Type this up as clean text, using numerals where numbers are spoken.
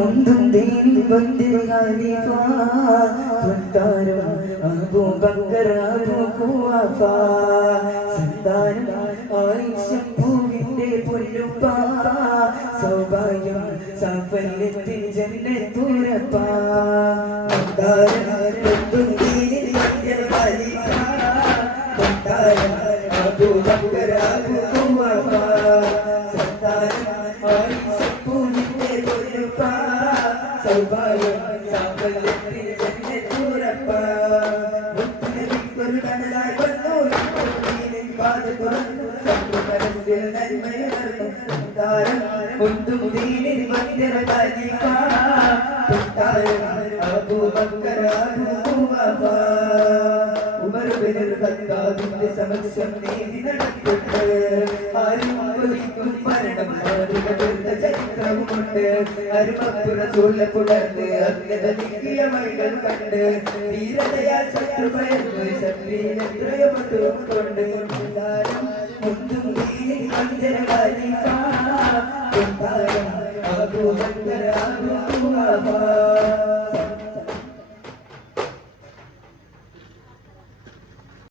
ഒന്നും ദേനി വന്ദിരകാരിഫാ തുൽത്താരം അബൂ ബക്കർ അബൂ ഖുവാഫാ സന്താനം ആയിഷ പൂവിന്റെ പൊന്നുപ്പ സൗഭാഗ്യം സാഫല്യത്തിൻ ജന്നത്തുറപ്പ സന്താനം ഒന്നും ദേനി വന്ദിരകാരിഫാ തുൽത്താരം അബൂ ബക്കർ അബൂ ഖുവാഫാ സന്താനം ആയിഷ പൂവിന്റെ പൊന്നുപ്പ സൗഭാഗ്യം സാഫല്യത്തിൻ ജന്നത്തുറപ്പ മുത്തുനബിക്കൊരു കടലായി വന്നു ദീനിൻ പാത തുറന്നു മനസ്സിൽ നന്മയുണർന്നു താരം ഒന്നും ദീനിൻ വന്ദന ഖലീഫ താരം അബൂ ബക്കർ അബൂ ഖുവാഫാ ഉമർ ബിൻ ഖത്താബിന്റെ സമക്ഷം നീതി നടത്തിട്ട് ആരും ഒരിക്കും മരണം ആദ്യമെടുത്ത ചരിത്രവുമുണ്ട് അരുമപ്പുറസൂല പുലർന്ന് അജ്ഞത നീക്കിയ മൈകൾ കണ്ട് ധീരതയാൽ ശത്രു ഭയന്ന് ശത്രുവിൽ എത്രയോ കൊണ്ട് താരം ഒന്നും ദീനിൻ വന്ദന ഖലീഫ താരം അബൂ ബക്കർ അബൂ ഖുവാഫാ